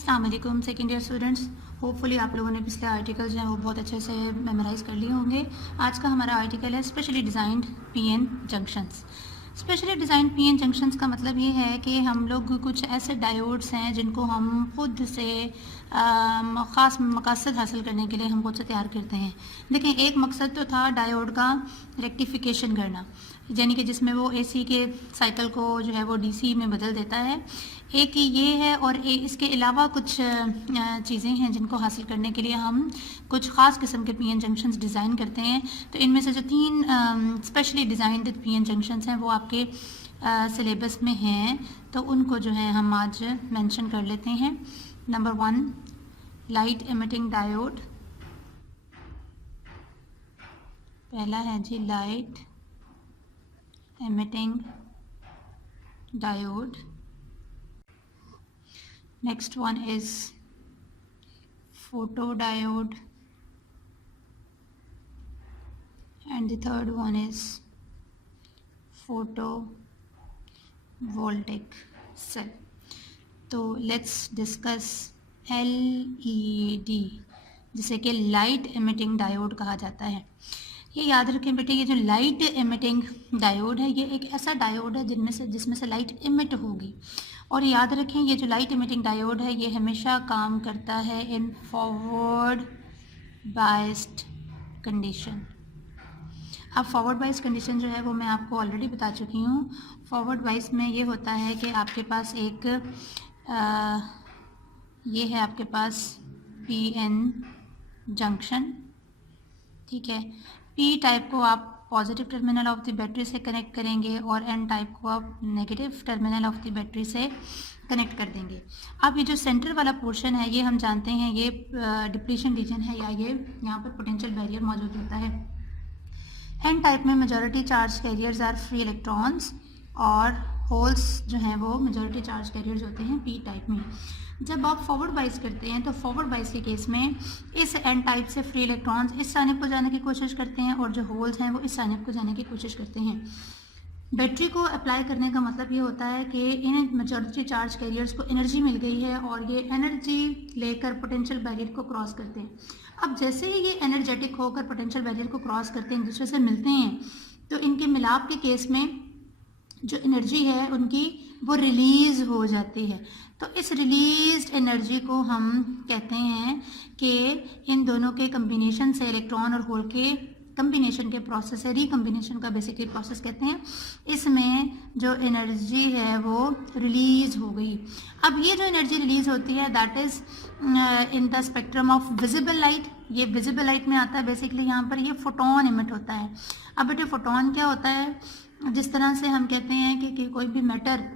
अस्सलाम वालेकुम second year students. Hopefully आप लोगों ने पिछले आर्टिकल्स जो हैं वो बहुत अच्छे से मेमोराइज़ कर लिए होंगे। आज का हमारा आर्टिकल है specially designed PN junctions. Specially designed PN junctions का मतलब ये है कि हम लोग कुछ ऐसे डायोड्स हैं जिनको हम खुद से ख़ास मकसद हासिल करने के लिए हम खुद से तैयार करते हैं। देखें, एक मकसद तो था डायोड का रेक्टिफिकेशन करना, यानी कि जिसमें वो एसी के साइकिल को जो है वो डीसी में बदल देता है। एक ये है, और इसके अलावा कुछ चीज़ें हैं जिनको हासिल करने के लिए हम कुछ ख़ास किस्म के पीएन जंक्शंस डिज़ाइन करते हैं। तो इनमें से जो 3 स्पेशली डिज़ाइंड पीएन जंक्शंस हैं वो आपके सिलेबस में हैं, तो उनको जो है हम आज मेंशन कर लेते हैं। Number 1, light emitting diode. पहला है जी light emitting diode. Next one is photodiode, and the third one is photovoltaic cell. तो let's discuss LED, जिसे कि लाइट एमिटिंग डायोड कहा जाता है। ये याद रखें बेटे, ये जो लाइट एमिटिंग डायोड है ये एक ऐसा डायोड है जिसमें से लाइट एमिट होगी। और याद रखें, ये जो लाइट एमिटिंग डायोड है ये हमेशा काम करता है इन फॉरवर्ड बायस्ड कंडीशन। अब फॉरवर्ड बायस्ड कंडीशन जो है वो मैं आपको ऑलरेडी बता चुकी हूँ। फॉरवर्ड बायस में ये होता है कि आपके पास एक ये है आपके पास पीएन जंक्शन, ठीक है। पी टाइप को आप positive terminal of the battery से कनेक्ट करेंगे और एन टाइप को आप negative terminal of the battery से कनेक्ट कर देंगे। अब ये जो सेंटर वाला पोर्शन है ये हम जानते हैं ये डिप्लीशन रीजन है, या ये यहाँ पर पोटेंशियल बैरियर मौजूद होता है। एन टाइप में majority charge carriers are free electrons, और होल्स जो हैं वो मेजॉरिटी चार्ज कैरियर्स होते हैं पी टाइप में। जब आप फॉरवर्ड बाइस करते हैं तो फॉरवर्ड बाइस के केस में इस एन टाइप से फ्री इलेक्ट्रॉन्स इस जानिब को जाने की कोशिश करते हैं और जो होल्स हैं वो इस जानिब को जाने की कोशिश करते हैं। बैटरी को अप्लाई करने का मतलब ये होता है कि इन मेजॉरिटी चार्ज कैरियर्स को एनर्जी मिल गई है और ये एनर्जी लेकर पोटेंशियल बैरियर को क्रॉस करते हैं। अब जैसे ही ये एनर्जेटिक होकर पोटेंशियल बैरियर को क्रॉस करते हैं, एक दूसरे से मिलते हैं, तो इनके मिलाप के केस में जो एनर्जी है उनकी वो रिलीज़ हो जाती है। तो इस रिलीज्ड एनर्जी को हम कहते हैं कि इन दोनों के कम्बिनेशन से, इलेक्ट्रॉन और होल के कम्बिनेशन के प्रोसेस है, रिकम्बिनेशन का बेसिकली प्रोसेस कहते हैं। इसमें जो एनर्जी है वो रिलीज़ हो गई। अब ये जो एनर्जी रिलीज़ होती है that is in the spectrum of visible light. ये विजिबल लाइट में आता है बेसिकली, यहाँ पर ये फोटोन इमिट होता है। अब बेटे फोटोन क्या होता है? जिस तरह से हम कहते हैं कि कोई भी मैटर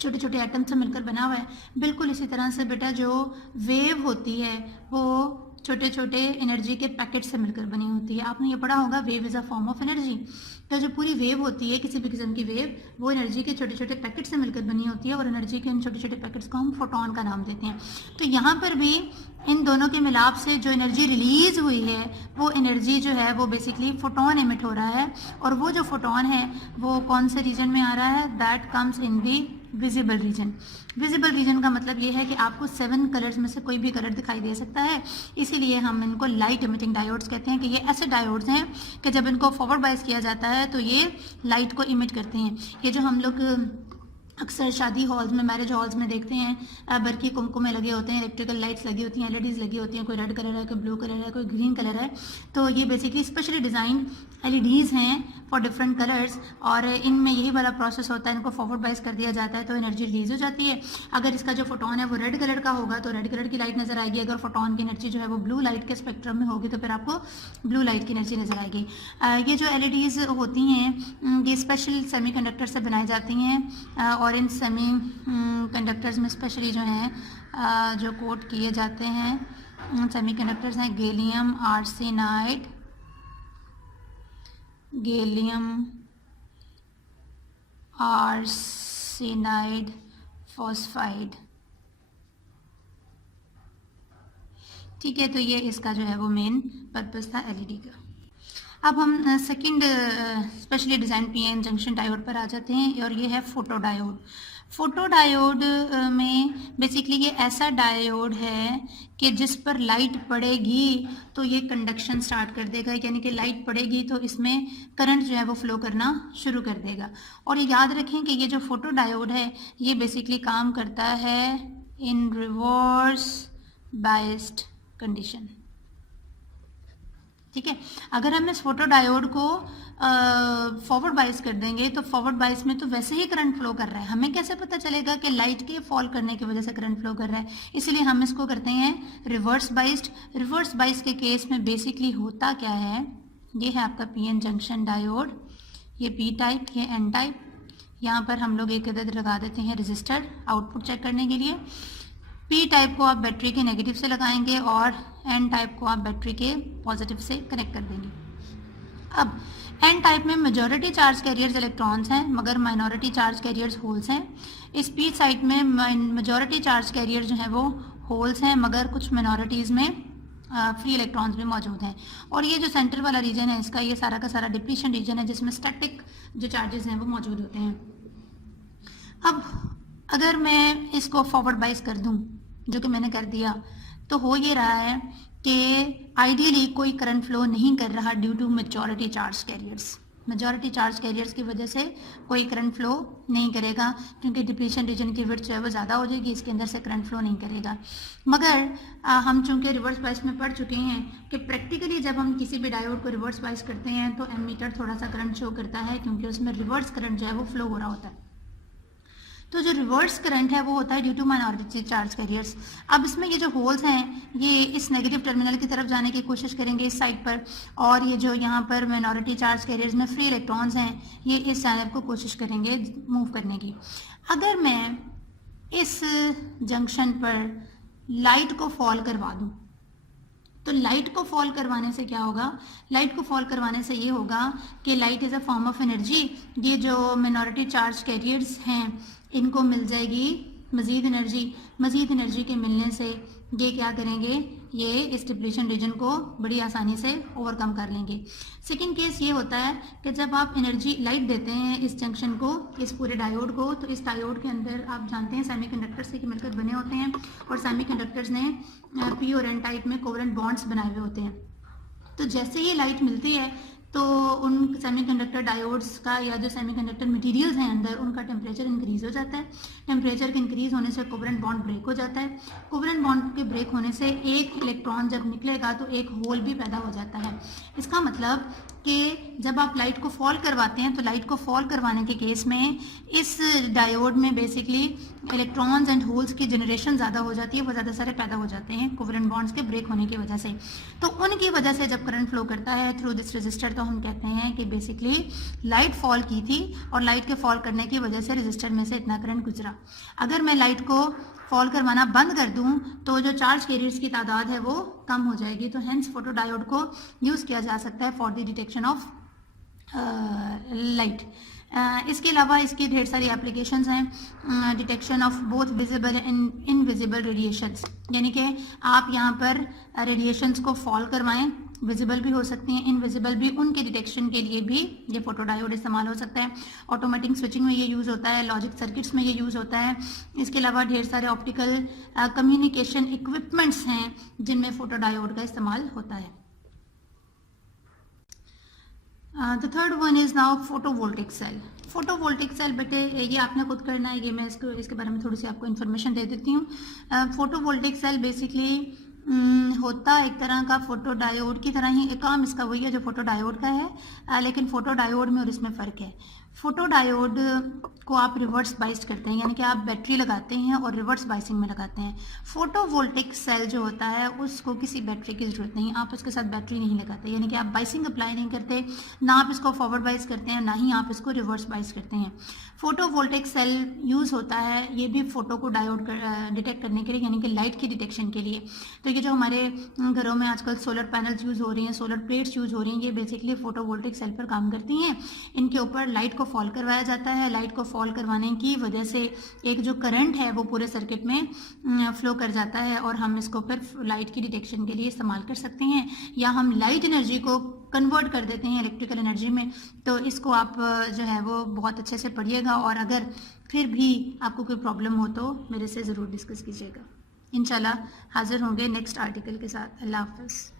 छोटे छोटे एटम से मिलकर बना हुआ है, बिल्कुल इसी तरह से बेटा जो वेव होती है वो छोटे छोटे एनर्जी के पैकेट से मिलकर बनी होती है। आपने ये पढ़ा होगा, wave is a form of energy. तो जो पूरी वेव होती है किसी भी किस्म की वेव, वो एनर्जी के छोटे छोटे पैकेट से मिलकर बनी होती है, और एनर्जी के इन छोटे छोटे पैकेट्स को हम फोटोन का नाम देते हैं। तो यहाँ पर भी इन दोनों के मिलाप से जो एनर्जी रिलीज़ हुई है वो एनर्जी जो है वो बेसिकली फोटोन एमिट हो रहा है, और वो जो फोटोन है वो कौन से रीजन में आ रहा है? That comes in the visible region. Visible region का मतलब ये है कि आपको 7 कलर्स में से कोई भी कलर दिखाई दे सकता है, इसीलिए हम इनको लाइट एमिटिंग डायोड्स कहते हैं कि ये ऐसे डायोड्स हैं कि जब इनको फॉरवर्ड बायस किया जाता है तो ये लाइट को इमिट करते हैं। ये जो हम लोग अक्सर शादी हॉल्स में, मैरिज हॉल्स में देखते हैं, बरकी कुमकुमे लगे होते हैं, इलेक्ट्रिकल लाइट्स लगी होती हैं, एलईडीज़ लगी होती हैं, कोई रेड कलर है, कोई ब्लू कलर है, कोई ग्रीन कलर है। तो ये बेसिकली स्पेशली डिज़ाइन एलईडीज़ हैं फॉर डिफरेंट कलर्स, और इनमें यही वाला प्रोसेस होता है। इनको फॉरवर्ड बायस कर दिया जाता है तो एनर्जी रिलीज हो जाती है। अगर इसका जो फोटोन है वो रेड कलर का होगा तो रेड कलर की लाइट नज़र आएगी। अगर फोटोन की एनर्जी जो है वो ब्लू लाइट के स्पेक्ट्रम में होगी तो फिर आपको ब्लू लाइट की एनर्जी नज़र आएगी। ये जो एलईडीज़ होती हैं ये स्पेशल सेमी कंडक्टर से बनाई जाती हैं, और इन सेमी कंडक्टर्स में स्पेशली जो हैं जो कोट किए जाते हैं सेमी कंडक्टर्स हैं gallium arsenide, gallium arsenide phosphide, ठीक है। तो ये इसका जो है वो मेन पर्पस था एलईडी का। अब हम second specially design PN junction diode पर आ जाते हैं, और ये है फोटोडायोड। फोटो डायोड में बेसिकली ये ऐसा डायोड है कि जिस पर लाइट पड़ेगी तो ये कंडक्शन स्टार्ट कर देगा, यानी कि लाइट पड़ेगी तो इसमें करंट जो है वो फ्लो करना शुरू कर देगा। और ये याद रखें कि ये जो फोटो डायोड है ये बेसिकली काम करता है इन रिवर्स बायस्ड कंडीशन। ठीक है, अगर हम इस फोटो डायोड को फॉरवर्ड बायस कर देंगे तो फॉरवर्ड बायस में तो वैसे ही करंट फ्लो कर रहा है, हमें कैसे पता चलेगा कि लाइट के फॉल करने की वजह से करंट फ्लो कर रहा है, इसलिए हम इसको करते हैं रिवर्स बाइस्ड। रिवर्स बाइस के केस में बेसिकली होता क्या है, ये है आपका पीएन जंक्शन डायोड, ये पी टाइप, ये एन टाइप। यहाँ पर हम लोग एक अदद लगा देते हैं रजिस्टर आउटपुट चेक करने के लिए। पी टाइप को आप बैटरी के नेगेटिव से लगाएंगे और एन टाइप को आप बैटरी के पॉजिटिव से कनेक्ट कर देंगे। अब एन टाइप में मेजॉरिटी चार्ज कैरियर्स इलेक्ट्रॉन्स हैं मगर माइनॉरिटी चार्ज कैरियर्स होल्स हैं। इस पी साइड में मेजॉरिटी चार्ज कैरियर जो है वो होल्स हैं मगर कुछ माइनॉरिटीज़ में फ्री इलेक्ट्रॉन्स भी मौजूद हैं। और ये जो सेंटर वाला रीजन है इसका, ये सारा का सारा डिप्लीशन रीजन है जिसमें स्टैटिक जो चार्जेस हैं वो मौजूद होते हैं। अब अगर मैं इसको फॉरवर्ड बाइस कर दूं, जो कि मैंने कर दिया, तो हो ये रहा है कि आइडियली कोई करंट फ्लो नहीं कर रहा due to majority charge carriers. Majority charge carriers की वजह से कोई करंट फ्लो नहीं करेगा क्योंकि डिप्लीशन रीजन की विड्थ जो है वो ज़्यादा हो जाएगी, इसके अंदर से करंट फ्लो नहीं करेगा। मगर हम चूंकि रिवर्स बाइस में पढ़ चुके हैं कि प्रैक्टिकली जब हम किसी भी डायोड को रिवर्स बाइस करते हैं तो एमीटर थोड़ा सा करंट शो करता है क्योंकि उसमें रिवर्स करंट जो है वो फ्लो हो रहा होता है। तो जो रिवर्स करंट है वो होता है due to minority charge carriers. अब इसमें ये जो होल्स हैं ये इस नेगेटिव टर्मिनल की तरफ जाने की कोशिश करेंगे इस साइड पर, और ये जो यहाँ पर माइनॉरिटी चार्ज कैरियर्स में फ्री इलेक्ट्रॉन्स हैं ये इस साइड को कोशिश करेंगे मूव करने की। अगर मैं इस जंक्शन पर लाइट को फॉल करवा दूँ तो लाइट को फॉल करवाने से क्या होगा, लाइट को फॉल करवाने से ये होगा कि light is a form of energy. ये जो मिनॉरिटी चार्ज कैरियर्स हैं इनको मिल जाएगी मज़ीद एनर्जी। मज़ीद एनर्जी के मिलने से ये क्या करेंगे, ये इस डिप्लीशन रीजन को बड़ी आसानी से ओवरकम कर लेंगे। सेकेंड केस ये होता है कि जब आप एनर्जी लाइट देते हैं इस जंक्शन को, इस पूरे डायोड को, तो इस डायोड के अंदर आप जानते हैं सेमीकंडक्टर्स से मिलकर बने होते हैं और सेमीकंडक्टर्स ने पी और एन टाइप में कोवलेंट बॉन्ड्स बनाए हुए होते हैं। तो जैसे ही लाइट मिलती है तो उन सेमीकंडक्टर डायोड्स का या जो सेमीकंडक्टर मटेरियल्स हैं अंदर उनका टेम्परेचर इंक्रीज हो जाता है। टेम्परेचर के इंक्रीज होने से कोवलेंट बॉन्ड ब्रेक हो जाता है। कोवलेंट बॉन्ड के ब्रेक होने से एक इलेक्ट्रॉन जब निकलेगा तो एक होल भी पैदा हो जाता है। इसका मतलब कि जब आप लाइट को फॉल करवाते हैं तो लाइट को फॉल करवाने के केस में इस डायोड में बेसिकली इलेक्ट्रॉन्स एंड होल्स की जनरेशन ज़्यादा हो जाती है, वो ज़्यादा सारे पैदा हो जाते हैं कोवलेंट बॉन्ड्स के ब्रेक होने की वजह से। तो उनकी वजह से जब करंट फ्लो करता है थ्रू दिस रजिस्टर तो हम कहते हैं कि बेसिकली लाइट फॉल की थी और लाइट के फॉल करने की वजह से रजिस्टर में से इतना करंट गुजरा। अगर मैं लाइट को फॉल करवाना बंद कर दूं तो जो चार्ज कैरियर्स की तादाद है वो कम हो जाएगी। तो हेंस फोटो डायोड को यूज़ किया जा सकता है for the detection of light. इसके अलावा इसकी ढेर सारी एप्लीकेशंस हैं, detection of both visible and invisible radiations, यानी कि आप यहाँ पर रेडिएशंस को फॉल करवाएं, विजिबल भी हो सकती हैं, इनविजिबल भी, उनके डिटेक्शन के लिए भी ये फोटो डायोड इस्तेमाल हो सकता है। ऑटोमेटिक स्विचिंग में ये यूज़ होता है, लॉजिक सर्किट्स में ये यूज़ होता है। इसके अलावा ढेर सारे ऑप्टिकल कम्युनिकेशन इक्विपमेंट्स हैं जिनमें फोटो डायोड का इस्तेमाल होता है। The third one is now photovoltaic cell. Photovoltaic cell बेटे ये आपने खुद करना है, ये मैं इसके बारे में थोड़ी सी आपको इन्फॉर्मेशन दे देती हूँ। फोटोवोल्टिक सेल बेसिकली होता एक तरह का फोटो डायोड की तरह ही, एक काम इसका वही है जो फोटो डायोड का है, लेकिन फोटो डायोड में और इसमें फ़र्क है। फोटो डायोड को आप रिवर्स बाइस करते हैं, यानी कि आप बैटरी लगाते हैं और रिवर्स बाइसिंग में लगाते हैं। फोटोवोल्टिक सेल जो होता है उसको किसी बैटरी की ज़रूरत नहीं, आप उसके साथ बैटरी नहीं लगाते, यानी कि आप बाइसिंग अप्लाई नहीं करते, ना आप इसको फॉरवर्ड बाइस करते हैं ना ही आप इसको रिवर्स बाइस करते हैं। फोटोवोल्टिक सेल यूज़ होता है ये भी फोटो को डायोड डिटेक्ट करने के लिए, यानी कि लाइट की डिटेक्शन के लिए। तो ये जो हमारे घरों में आजकल सोलर पैनल्स यूज़ हो रही हैं, सोलर प्लेट्स यूज़ हो रही हैं, ये बेसिकली फोटोवोल्टिक सेल पर काम करती हैं। इनके ऊपर लाइट को फॉल करवाया जाता है। लाइट को फॉल करवाने की वजह से एक जो करंट है वो पूरे सर्किट में फ्लो कर जाता है और हम इसको फिर लाइट की डिटेक्शन के लिए इस्तेमाल कर सकते हैं, या हम लाइट एनर्जी को कन्वर्ट कर देते हैं इलेक्ट्रिकल एनर्जी में। तो इसको आप जो है वो बहुत अच्छे से पढ़िएगा, और अगर फिर भी आपको कोई प्रॉब्लम हो तो मेरे से ज़रूर डिस्कस कीजिएगा। इंशाल्लाह हाज़िर होंगे नेक्स्ट आर्टिकल के साथ। अल्लाह हाफ़िज़।